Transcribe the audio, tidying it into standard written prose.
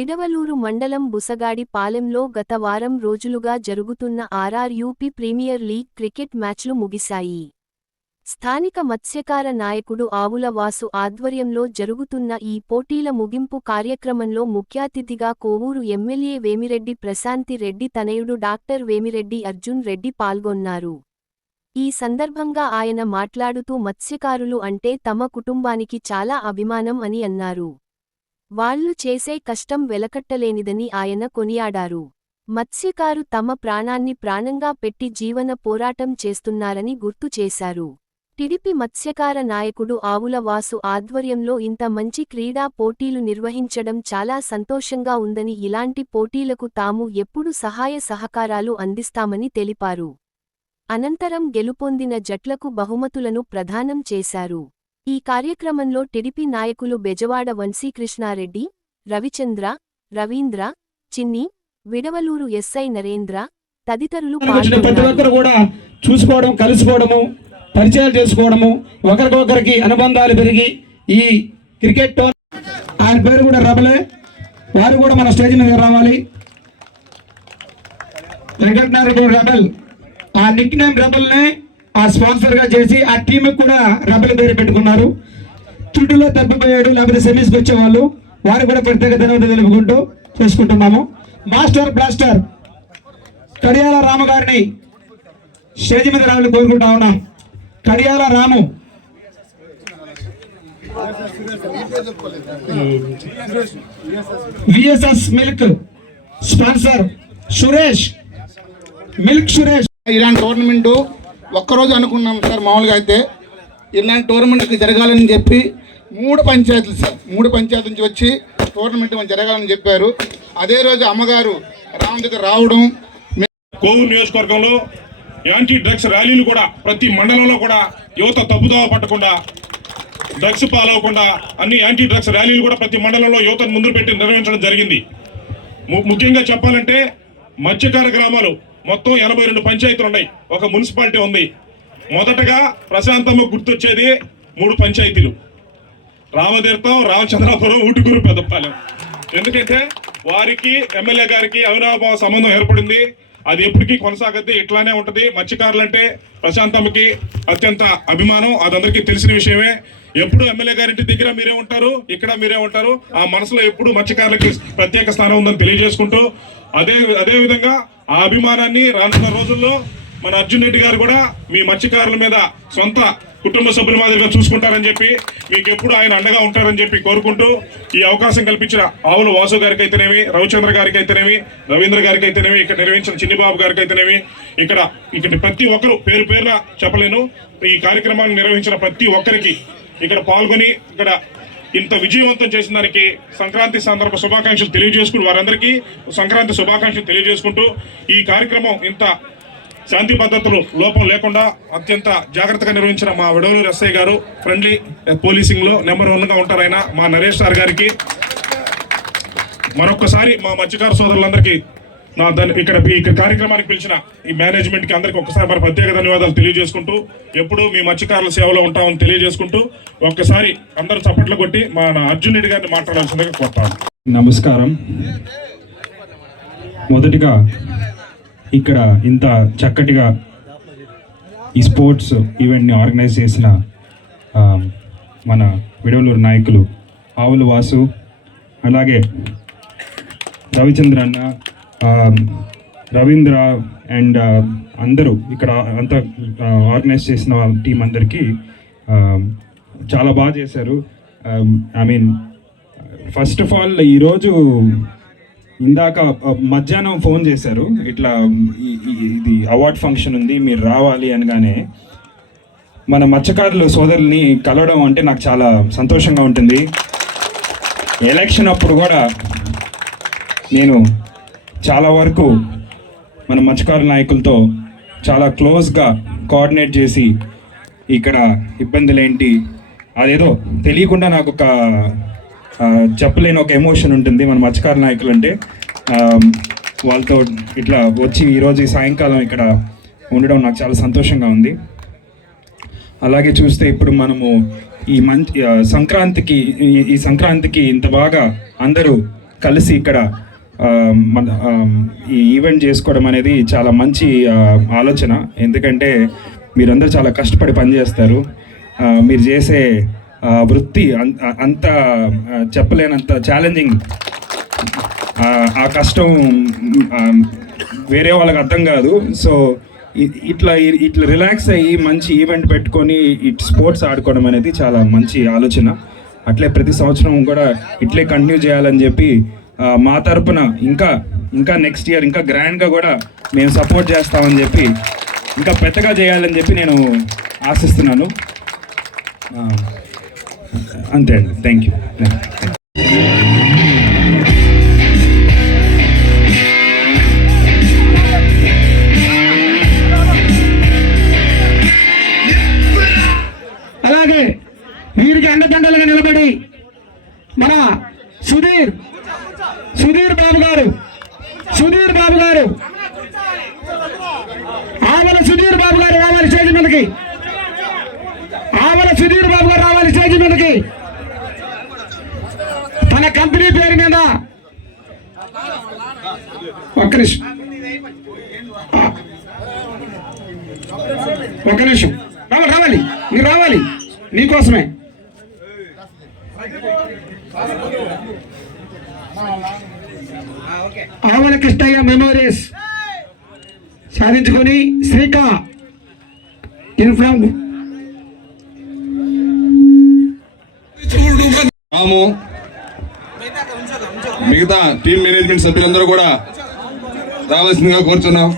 విడవలూరు మండలం బుసగాడి పాలెంలో గత వారం రోజులుగా జరుగుతున్న ఆర్ఆర్యూపీ ప్రీమియర్ లీగ్ క్రికెట్ మ్యాచ్లు ముగిశాయి. స్థానిక మత్స్యకార నాయకుడు ఆవుల వాసు ఆధ్వర్యంలో జరుగుతున్న ఈ పోటీల ముగింపు కార్యక్రమంలో ముఖ్యాతిథిగా కోవూరు ఎమ్మెల్యే వేమిరెడ్డి ప్రశాంతి రెడ్డి తనయుడు డాక్టర్ వేమిరెడ్డి అర్జున్ రెడ్డి పాల్గొన్నారు. ఈ సందర్భంగా ఆయన మాట్లాడుతూ మత్స్యకారులు అంటే తమ కుటుంబానికి చాలా అభిమానం అని అన్నారు. వాళ్లు చేసే కష్టం వెలకట్టలేనిదని ఆయన కొనియాడారు. మత్స్యకారు తమ ప్రాణాన్ని ప్రాణంగా పెట్టి జీవన పోరాటం చేస్తున్నారని గుర్తు చేశారు. టిడిపి మత్స్యకార నాయకుడు ఆవుల వాసు ఆధ్వర్యంలో ఇంత మంచి క్రీడా పోటీలు నిర్వహించడం చాలా సంతోషంగా ఉందని, ఇలాంటి పోటీలకు తాము ఎప్పుడు సహాయ సహకారాలు అందిస్తామని తెలిపారు. అనంతరం గెలుపొందిన జట్లకు బహుమతులను ప్రదానం చేశారు. ఈ కార్యక్రమంలో టిడిపి నాయకులు బెజవాడ వంశీకృష్ణారెడ్డి, రవిచంద్ర, రవీంద్ర, చిన్ని, విడవలూరు ఎస్ఐ నరేంద్ర తదితరులు పాల్గొన్నారు. చూసుకోవడం, కలుసుకోవడము, పరిచయాలు చేసుకోవడము, ఒకరికొకరికి అనుబంధాలు పెరిగి ఈ క్రికెట్ ఆయన పేరు కూడా రబలే, వారు కూడా మన స్టేజ్ మీద రావాలి. వెంకటనారాయణ రెబల్, ఆ నిక్ నేమ్ రెబల్ నే ఆ స్పాన్సర్ గా చేసి ఆ టీమ్ కూడా రెబల్ పేరు పెట్టుకున్నారు. చుట్టూలో తప్పిపోయాడు లేకపోతే సెమీస్కి వచ్చే వాళ్ళు, వారు కూడా ప్రత్యేక ధన్యవాదాలు తెలుపుకుంటూ చేసుకుంటున్నాము. మాస్టర్ బ్లాస్టర్ కడియాల రాము గారిని స్టేజ్ మీద రావాలని కోరుకుంటా ఉన్నాం. Kadiyala Ramu, VSS milk sponsor Suresh, milk Suresh. ఇలాంటి టోర్నమెంటు ఒక్కరోజు అనుకున్నాం సార్. మామూలుగా అయితే ఇలాంటి టోర్నమెంట్ జరగాలని చెప్పి మూడు పంచాయతీల నుంచి వచ్చి టోర్నమెంట్ జరగాలని చెప్పారు. అదే రోజు అమ్మగారు రామ్ దగ్గర రావడం. కోవూరు నియోజకవర్గంలో యాంటీ డ్రగ్స్ ర్యాలీలు కూడా ప్రతి మండలంలో కూడా యువత తప్పుదోవ పట్టకుండా, డ్రగ్స్ పాలవకుండా అన్ని యాంటీ డ్రగ్స్ ర్యాలీలు కూడా ప్రతి మండలంలో యువతను ముందు పెట్టి నిర్వహించడం జరిగింది. ముఖ్యంగా చెప్పాలంటే మత్స్యకార గ్రామాలు మొత్తం 82 పంచాయతీలు ఉన్నాయి, ఒక మున్సిపాలిటీ ఉంది. మొదటగా ప్రశాంతమ్మ గుర్తొచ్చేది 3 పంచాయతీలు: రామతీర్థం, రామచంద్రాపురం, ఊటుకూరు, పెద్దపాలెం. ఎందుకంటే వారికి ఎమ్మెల్యే గారికి అవినాభావ సంబంధం ఏర్పడింది. అది ఎప్పటికీ కొనసాగద్ది, ఇట్లానే ఉంటది. మత్స్యకారులంటే ప్రశాంతమ్మకి అత్యంత అభిమానం, అది అందరికీ తెలిసిన విషయమే. ఎప్పుడు ఎమ్మెల్యే గారింటి దగ్గర మీరే ఉంటారు, ఇక్కడ మీరే ఉంటారు. ఆ మనసులో ఎప్పుడు మత్స్యకారులకి ప్రత్యేక స్థానం ఉందని తెలియజేసుకుంటూ, అదే విధంగా ఆ అభిమానాన్ని రానున్న రోజుల్లో మన అర్జున్ రెడ్డి గారు కూడా మీ మత్స్యకారుల మీద సొంత కుటుంబ సభ్యుల మాదిరిగా చూసుకుంటారని చెప్పి, మీకు ఎప్పుడు ఆయన అండగా ఉంటారని చెప్పి కోరుకుంటూ, ఈ అవకాశం కల్పించిన ఆవుల వాసు గారికి అయితేనేమి, రవిచంద్ర గారికి అయితేనేమి, రవీంద్ర గారికి అయితేనేమి, ఇక్కడ నిర్వహించిన చిన్నిబాబు గారికి అయితేనేమి, ఇక్కడ ప్రతి ఒక్కరు పేరు పేరున చెప్పలేను. ఈ కార్యక్రమాన్ని నిర్వహించిన ప్రతి ఒక్కరికి, ఇక్కడ పాల్గొని ఇక్కడ ఇంత విజయవంతం చేసిన దానికి సంక్రాంతి సందర్భ శుభాకాంక్షలు తెలియజేసుకుంటూ, వారందరికీ సంక్రాంతి శుభాకాంక్షలు తెలియజేసుకుంటూ, ఈ కార్యక్రమం ఇంత శాంతి పద్ధతులు లోపం లేకుండా అత్యంత జాగ్రత్తగా నిర్వహించిన మా విడవలూరు ఎస్ఐ గారు, ఫ్రెండ్లీ పోలీసింగ్ లో నెంబర్ 1గా ఉంటారు ఆయన, మా నరేష్ సార్ గారికి మరొకసారి, మా మత్స్యకార సోదరులందరికీ ఇక్కడ ఈ కార్యక్రమానికి పిలిచిన ఈ మేనేజ్మెంట్ కి అందరికి ఒక్కసారి మరి ప్రత్యేక ధన్యవాదాలు తెలియజేసుకుంటూ, ఎప్పుడు మీ మత్స్యకారుల సేవలో ఉంటామని తెలియజేసుకుంటూ, ఒక్కసారి అందరూ చప్పట్లు కొట్టి మా అర్జున్ రెడ్డి గారిని మాట్లాడాల్సిందిగా కోరుతాను. నమస్కారం. మొదటిగా ఇక్కడ ఇంత చక్కటిగా ఈ స్పోర్ట్స్ ఈవెంట్ని ఆర్గనైజ్ చేసిన మన విడవలూరు నాయకులు ఆవుల వాసు, అలాగే రవిచంద్ర అన్న, రవీంద్ర అండ్ అందరూ ఇక్కడ అంతా ఆర్గనైజ్ చేసిన టీం అందరికీ చాలా బాగా చేశారు. I mean first of all ఈరోజు ఇందాక మధ్యాహ్నం ఫోన్ చేశారు, ఇట్లా ఇది అవార్డ్ ఫంక్షన్ ఉంది మీరు రావాలి అనగానే మన మత్స్యకారులు సోదరుల్ని కలవడం అంటే నాకు చాలా సంతోషంగా ఉంటుంది. ఎలక్షన్ అప్పుడు కూడా నేను చాలా వరకు మన మత్స్యకారుల నాయకులతో చాలా క్లోజ్గా కోఆర్డినేట్ చేసి, ఇక్కడ ఇబ్బందులు ఏంటి అదేదో తెలియకుండా నాకు ఒక చెప్పలేని ఒక ఎమోషన్ ఉంటుంది మన మత్స్యకార నాయకులు అంటే. వాళ్ళతో ఇట్లా వచ్చి ఈరోజు సాయంకాలం ఇక్కడ ఉండడం నాకు చాలా సంతోషంగా ఉంది. అలాగే చూస్తే ఇప్పుడు మనము ఈ సంక్రాంతికి ఇంత బాగా అందరూ కలిసి ఇక్కడ మన ఈ ఈవెంట్ చేసుకోవడం అనేది చాలా మంచి ఆలోచన. ఎందుకంటే మీరందరూ చాలా కష్టపడి పనిచేస్తారు. మీరు చేసే వృత్తి అంత చెప్పలేనంత ఛాలెంజింగ్. ఆ కష్టం వేరే వాళ్ళకి అర్థం కాదు. సో ఇట్లా రిలాక్స్ అయ్యి మంచి ఈవెంట్ పెట్టుకొని ఇట్ స్పోర్ట్స్ ఆడుకోవడం అనేది చాలా మంచి ఆలోచన. అట్లే ప్రతి సంవత్సరం కూడా ఇట్లే కంటిన్యూ చేయాలని చెప్పి మా తరపున ఇంకా నెక్స్ట్ ఇయర్ ఇంకా గ్రాండ్గా కూడా మేము సపోర్ట్ చేస్తామని చెప్పి ఇంకా పెద్దగా చేయాలని చెప్పి నేను ఆశిస్తున్నాను. అంతే అండి. Thank you. అలాగే వీరికి అండదండలుగా నిలబడి మన సుధీర్ బాబు గారు ఆవల సుధీర్ బాబు గారు రావాలి స్టేజ్ మీదకి. తన కంపెనీ పేరు మీద ఒక్క నిమిషం రావాలి మీరు రావాలి, మీకోసమే. ఆవల కృష్ణయ్య మెమోరీస్ సాధించుకొని శ్రీకా ఇన్ఫ్రామ్ రాము, మిగతా టీమ్ మేనేజ్మెంట్ సభ్యులందరూ కూడా రావాల్సిందిగా కోరుచున్నాం.